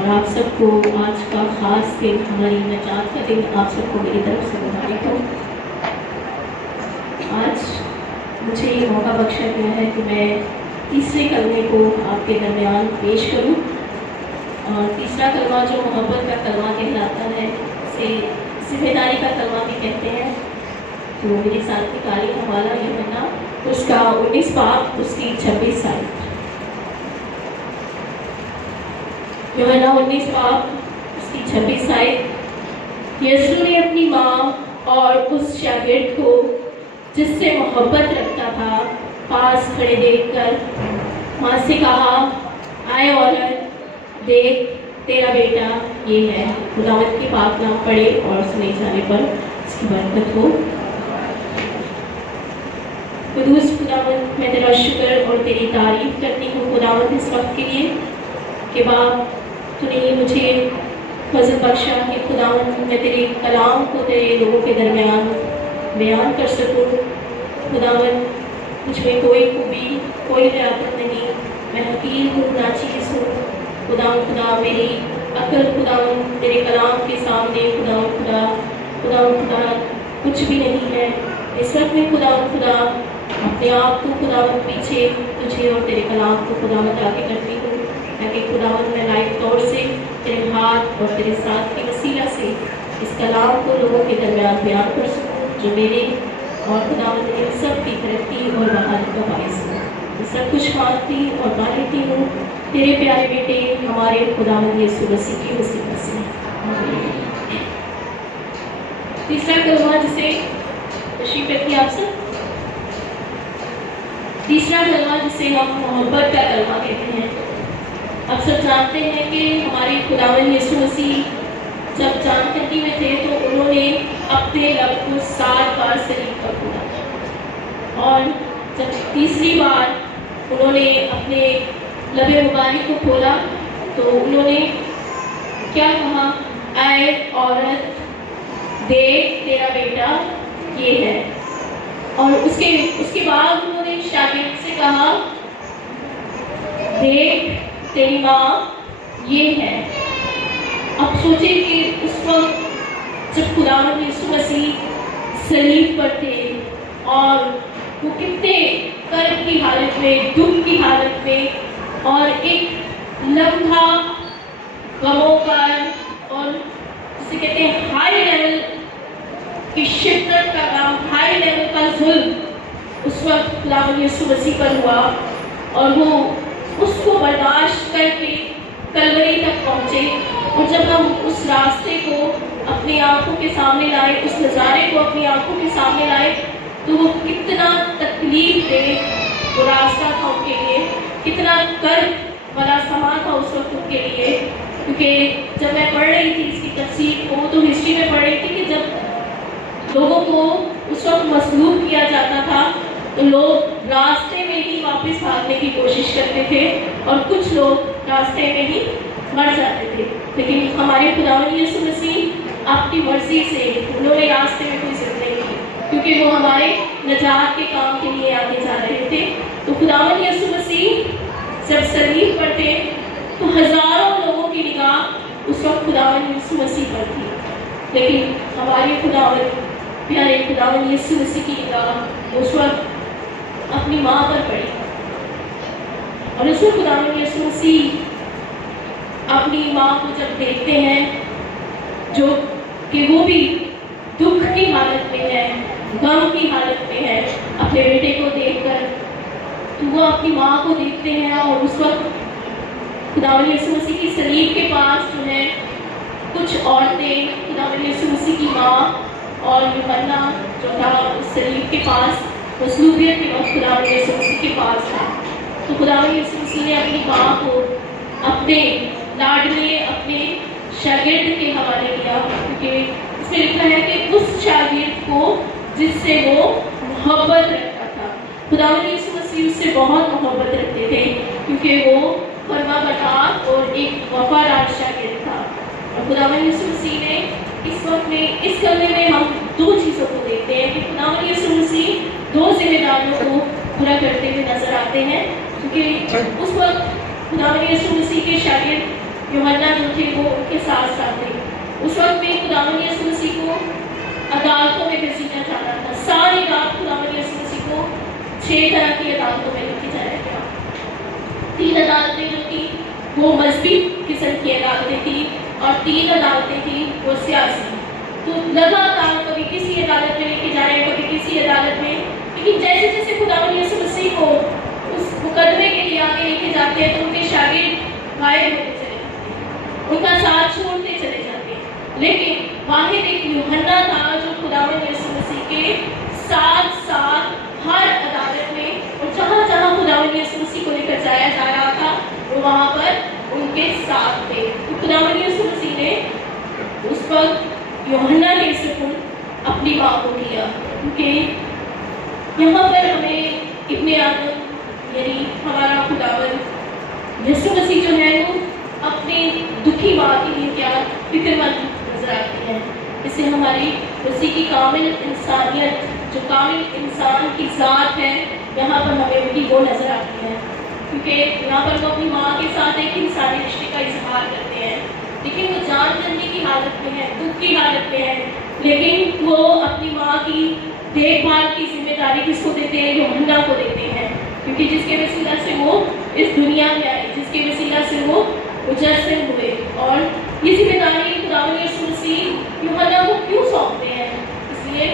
اور آپ سب کو آج کا خاص دن، ہماری نجات کا دن، آپ سب کو میری طرف سے مبارک ہو۔ آج مجھے یہ موقع بخشا گیا ہے کہ میں تیسرے کلمے کو آپ کے درمیان پیش کروں، اور تیسرا کلمہ جو محبت کا کلمہ کہلاتا ہے، اسے ذمہ داری کا کلمہ بھی کہتے ہیں۔ تو میرے ساتھ نکالی حوالہ یوحنا اس کا 19 باب اس کی 26 آیت۔ یوحنا 19 باب اس کی 26 آیت۔ یسوع نے اپنی ماں اور اس شاگرد کو جس سے محبت رکھتا تھا پاس کھڑے دیکھ کر ماں سے کہا، آئے عورت، دیکھ تیرا بیٹا یہ ہے۔ خداوند کی پاک کلام پڑھے اور سنے جانے پر اس کی برکت ہو۔ قدوس خداوند، میں تیرا شکر اور تیری تعریف کرتی ہوں خداوند اس وقت کے لیے کہ باپ تو نے مجھے فضل بخشا کہ خداوند میں تیرے کلام کو تیرے لوگوں کے درمیان بیان کر سکوں۔ خداوند مجھ میں کوئی خوبی، کوئی طاقت نہیں، میں حقیر ہوں، ناچیز ہوں۔ خدا میری عقل خداوند تیرے کلام کے سامنے خدا کچھ بھی نہیں ہے۔ اس وقت میں خدا اپنے آپ کو خداوند پیچھے تجھے اور تیرے کلام کو خداوند آگے کرتی ہوں، تاکہ خداوند میں لائق طور سے تیرے ہاتھ اور تیرے ساتھ کے وسیلہ سے اس کلام کو لوگوں کے درمیان بیان کر سکوں، جو میرے اور خداوند ان سب کی ترقی اور بحالی کا باعث ہو۔ یہ سب کچھ مانتی اور مان لیتی ہوں تیرے پیارے بیٹے ہمارے خداوند یسوع مسیح کی وسیلہ سے۔ تیسرا کلمہ جسے تشریف رکھیے آپ سب، تیسرا کلمہ جسے ہم محبت کا کلمہ کہتے ہیں۔ آپ سب جانتے ہیں کہ ہمارے خداوند یسوع مسیح جب جان کنی میں تھے تو انہوں نے اپنے لب کو 7 بار صلیب پر کھولا، اور جب تیسری بار انہوں نے اپنے لب مبارک کو کھولا تو انہوں نے کیا کہا؟ اے عورت، دیکھ تیرا بیٹا یہ ہے۔ اور اس کے بعد انہوں نے شاگرد سے کہا، دیکھ تیری ماں یہ ہے۔ اب سوچیں کہ اس وقت جب خداوند یسوع مسیح صلیب پر تھے اور وہ کتنے کرب کی حالت میں، دکھ کی حالت میں، اور ایک لمحہ غموں کا اور جسے کہتے ہیں ہائی لیول کی شدت کا کام، ہائی لیول کا ظلم اس وقت خداوند یسوع مسیح پر ہوا، اور وہ اس کو برداشت کر کے کلوری تک پہنچے۔ اور جب ہم اس راستے کو اپنی آنکھوں کے سامنے لائے، اس نظارے کو اپنی آنکھوں کے سامنے لائے، تو وہ کتنا تکلیف دہ وہ راستہ تھا ان کے لیے، کتنا کرب والا سما تھا اس وقت ان کے لیے۔ کیونکہ جب میں پڑھ رہی تھی اس کی تفسیر کو تو ہسٹری میں پڑھ رہی تھی کہ جب لوگوں کو اس وقت مصلوب کیا جاتا تھا تو لوگ راستے میں ہی واپس بھاگنے کی کوشش کرتے تھے، اور کچھ لوگ راستے میں ہی مر جاتے تھے۔ لیکن ہمارے خداوند یسوع مسیح اپنی مرضی سے انہوں نے راستے میں کوئی ضد نہیں کی، کیونکہ وہ ہمارے نجات کے کام کے لیے آگے جا رہے تھے۔ تو خداوند یسوع مسیح جب صلیب پر تھے تو ہزاروں لوگوں کی نگاہ اس وقت خداوند یسوع مسیح پر تھی، لیکن ہمارے خداوند پیارے خداوند یسوع مسیح کی نگاہ اس وقت اپنی ماں پر پڑی، اور اس وقت خداوند یسوع مسیح اپنی ماں کو جب دیکھتے ہیں جو کہ وہ بھی دکھ کی حالت میں ہے، غم کی حالت میں ہے اپنے بیٹے کو دیکھ کر، تو وہ اپنی ماں کو دیکھتے ہیں، اور اس وقت خداوند یسوع مسیح کی صلیب کے پاس جو ہے کچھ عورتیں خداوند یسوع مسیح کی ماں اور یوحنا جو تھا اس صلیب کے پاس مصلوبیت کے وقت خداوند یسوع مسیح کے پاس تھا۔ تو خداوند یسوع مسیح نے اپنی ماں کو اپنے لاڈلے اپنے شاگرد کے حوالے کیا، کیونکہ اس میں لکھا ہے کہ اس شاگرد کو جس سے وہ محبت رکھتا تھا۔ خداوند یسوع مسیح اس سے بہت محبت رکھتے تھے، کیونکہ وہ فرما بردار اور ایک وفادار شاگرد تھا۔ اور خداوند یسوع مسیح نے اس وقت میں اس کلمے میں ہم 2 چیزوں کو دیکھتے ہیں کہ خداوند یسوع مسیح 2 ذمہ داریوں کو پورا کرتے ہوئے نظر آتے ہیں، کیونکہ اس وقت خداوند یسوع مسیح کے شاگرد यूहन्ना जो थे वो उनके साथ साथ थे। उस वक्त में खुदावंद यीशु मसीह को अदालतों में घसीटा जाता था। सारी रात खुदावंद यीशु मसीह को 6 तरह की अदालतों में लेके जाया गया। 3 अदालतें जो थी वो मजहबी किस्म की अदालतें थी और 3 अदालतें थी वो सियासी। तो लगातार कभी किसी अदालत में लेके जा रहे हैं, कभी किसी अदालत में, लेकिन जैसे जैसे खुदावंद यीशु मसीह को उस मुकदमे के लिए आगे लेके जाते हैं तो उनके शागिर्द गायब होते चले जाते हैं, उनका साथ छोड़ते चले जाते हैं। लेकिन वाहिद एक यूहन्ना था जो खुदावंद यीशु मसीह के साथ साथ हर अदालत में और जहाँ जहाँ खुदावंद यीशु मसीह को लेकर जाया जा रहा था वो वहाँ पर उनके साथ थे। तो खुदावंद यीशु मसीह ने उस वक्त यूहन्ना के सुपुर्द अपनी माँ को दिया, क्योंकि यहाँ पर हमें इब्ने आदम यानी हमारा खुदावंद यीशु मसीह जो है वो अपनी दुखी माँ के लिए क्या फिक्रमंद नजर आती है। इससे हमारी मसीह की कामिल इंसानियत, जो कामिल इंसान की ज़ात है, यहाँ पर हमें उनकी वो नजर आती है, क्योंकि यहाँ पर वो अपनी माँ के साथ एक इंसानी रिश्ते का इजहार करते हैं, लेकिन वो जान करने की हालत में है, दुख की हालत में है, लेकिन वो अपनी माँ की देखभाल की जिम्मेदारी किसको देते हैं? यूहन्ना को देते हैं, क्योंकि जिसके वसीला से वो इस दुनिया में आए, जिसके वसीला से वो मुजस्सिम हुए। और ये जिम्मेदारी खुदावंद यीशु मसीह यूहन्ना को क्यों सौंपते हैं? इसलिए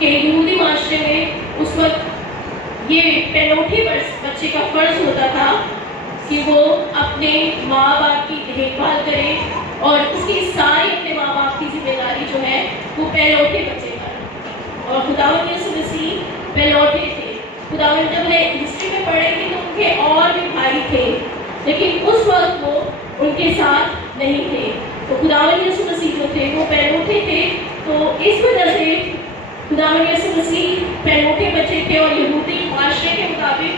कि यहूदी माशरे में उस वक्त ये पहलौठे बच्चे का फर्ज होता था कि वो अपने माँ बाप की देखभाल करे और उसकी सारी अपने माँ बाप की जिम्मेदारी जो है वो पहलौठे बच्चे का। और खुदावंद यीशु मसीह पहलौठे थे। खुदावंद जब है हिस्ट्री में पढ़े थे तो उनके और भी भाई थे, लेकिन उस वक्त वो उनके साथ नहीं थे। तो खुदावंद यीशु मसीह जो थे वो पहलौठे थे, तो इस वजह से खुदावंद यीशु मसीह पहलौठे बच्चे थे और यहूदी माशरे के मुताबिक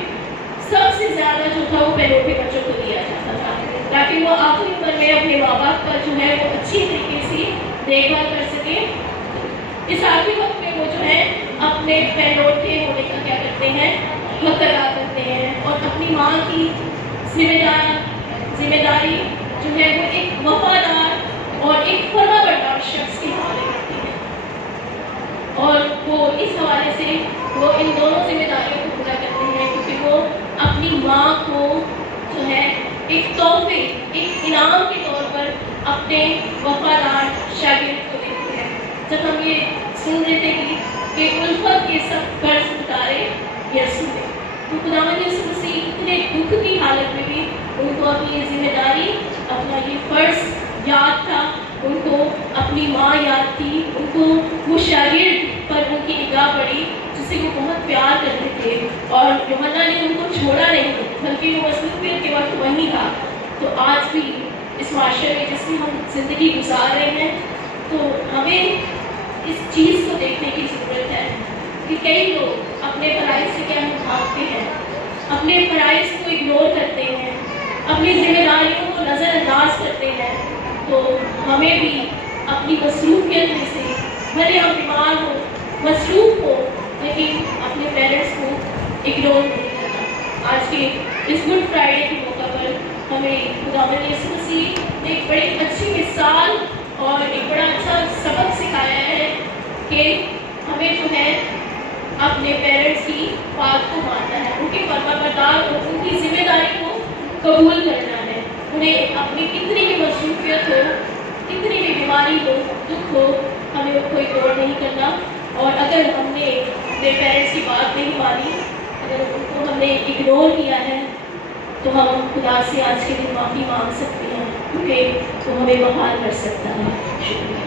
सबसे ज़्यादा जो था वो पहलौठे बच्चों को दिया जाता था, ताकि वो आखिरी उम्र में अपने माँ बाप का जो है वो अच्छी तरीके से देखभाल कर सके। इस आखिरी वक्त में वो जो है अपने पहलौठे होने का क्या करते हैं? हक अदा करते हैं और अपनी माँ की जिम्मेदारी जो है वो एक वफादार और एक फर्माबरदार शख्स के हवाले करती है। और वो इस हवाले से वो इन दोनों जिम्मेदारियों को पूरा करते हैं, क्योंकि वो अपनी माँ को जो है एक तोहफे, एक इनाम के तौर पर अपने वफादार शागिर्द को देते हैं। जब हम ये सुन रहे थे कि उल्फत के सब कर्ज उतारे यीशु ने, तो खुदावंद यीशु मसीह इतने दुख की हालत में भी उनको अपनी ये जिम्मेदारी, अपना ये फर्ज याद था, उनको अपनी माँ याद थी, उनको वो शागिर्द पर उनकी निगाह पड़ी जिससे वो बहुत प्यार करते थे। और यूहन्ना ने उनको छोड़ा नहीं, बल्कि वो मसलूबियत के वक्त वहीं था। तो आज भी इस माशरे में जिसमें हम जिंदगी गुजार रहे हैं, तो हमें इस चीज़ को देखने की ज़रूरत है कि कई लोग अपने फराइज़ से क्या भागते हैं, अपने फराइज़ को इग्नोर करते हैं, अपनी जिम्मेदारियों को नज़रअंदाज करते हैं। तो हमें भी अपनी मसरूफियत में से, भले हम बीमार हो, मसरूफ हो, लेकिन अपने पेरेंट्स को इग्नोर नहीं करना। आज के इस गुड फ्राइडे के मौका पर हमें खुदावंद यीशु मसीह ने एक बड़ी अच्छी मिसाल और एक बड़ा अच्छा सबक सिखाया है कि हमें जो है अपने पेरेंट्स की बात को मानना है, उनके फर्माबरदार और उनकी जिम्मेदारी को कबूल करना है। उन्हें अपनी कितनी भी मसरूफियत हो, कितनी भी बीमारी हो, दुख हो, हमें उनको इग्नोर नहीं करना। और अगर हमने अपने पेरेंट्स की बात नहीं मानी, अगर उनको हमने इग्नोर किया है, तो हम खुदा से आज के दिन माफ़ी मांग सकते हैं, क्योंकि वो हमें बहाल कर सकता है। शुक्रिया।